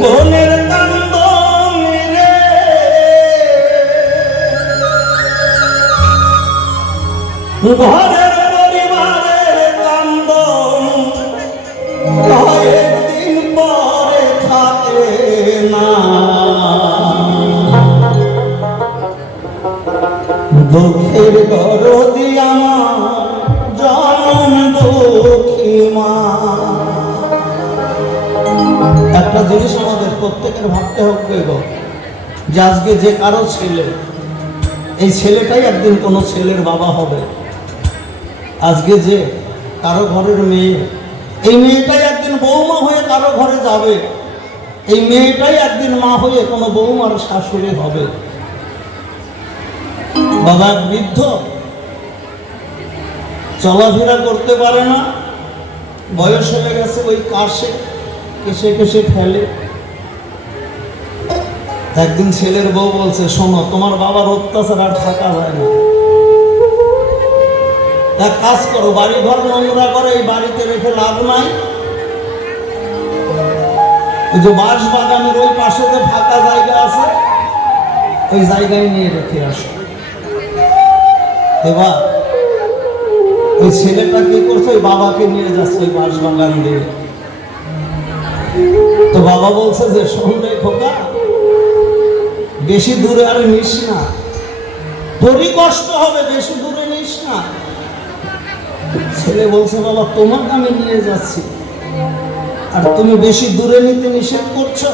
বোনের কান্দন রে, ঘরের পরিবারের কান্দন কয়েকদিন পরে থাকে না। দুঃখের দরদি আমার জনম দুঃখী মা। একটা জিনিস আমাদের প্রত্যেকের ভাবতে হবে গো, যে আজকে যে কারো ছেলে, এই ছেলেটাই একদিন কোনো ছেলের বাবা হবে। আজকে যে কারো ঘরের মেয়ে, এই মেয়েটাই একদিন বৌমা হয়ে কারো ঘরে যাবে। এই মেয়েটাই একদিন মা হয়ে কোনো বৌমার শাশুড়ি হবে। বাবা বৃদ্ধ, চলাফেরা করতে পারে না, বয়স হয়ে গেছে, ওই কাশে কেসে কেসে ফেলে। একদিন ছেলের বউ বলছে, শোনো, তোমার বাবার অত্যাচার আর থাকা যায় না, এক কাজ করো, বাড়ি ঘর নোংরা করে এই বাড়িতে রেখে লাভ নাই, ওই যে বাঁশ বাগানের ওই পাশে যে ফাঁকা জায়গা আছে, ওই জায়গায় নিয়ে রেখে আসো। এবার ওই ছেলেটা কি করছে, ওই বাবাকে নিয়ে যাচ্ছে ওই বাঁশ বাগান দিয়ে। তো বাবা বলছে যে, শোন রে খোকা, বেশি দূরে আর নিস না, তোরই কষ্ট হবে, বেশি দূরে নিস না। ছেলে বলছে, বাবা তোমাকে আমি নিয়ে যাচ্ছি, আর তুমি বেশি দূরে নিতে নিষেধ করছো।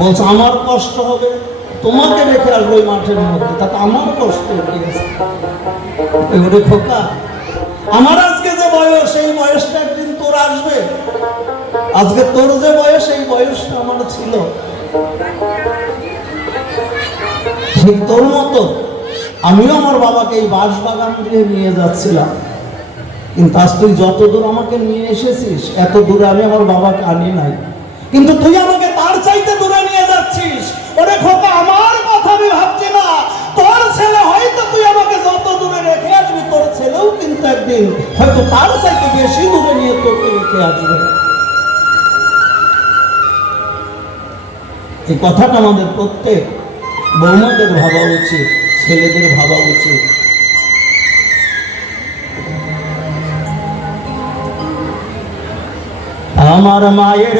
বলছে, আমার কষ্ট হবে, তোমাকে রেখে আসবো ওই মাঠের মধ্যে, তাতে আমার কষ্ট হয়েছে। এবারে খোকা, আমার আজকে যে বয়স, এই বয়সটা একদিন তোর আসবে। আজকে তোর যে বয়স, এই বয়সটা আমার ছিল। ঠিক তোর মতো আমিও আমার বাবাকে এই বাঁশ বাগান দিয়ে নিয়ে যাচ্ছিলাম, কিন্তু আজ তুই যত দূর আমাকে নিয়ে এসেছিস, এত দূরে আমি আমার বাবাকে আনি নাই, কিন্তু তুই আমাকে তার চাইতে দূরে নিয়ে যাচ্ছিস। ওরে খোকা, আমার কথা আমি ভাবছি না, তোর ছেলে হয়তো তুই আমাকে যত দূরে রেখে আসবি, তোর ছেলেও কিন্তু একদিন হয়তো তার চাইতে বেশি দূরে নিয়ে তোকে রেখে আসবে। এই কথাটা আমাদের প্রত্যেক বৌমাদের ভাবা উচিত, ছেলেদের ভাবা উচিত। আমার মায়ের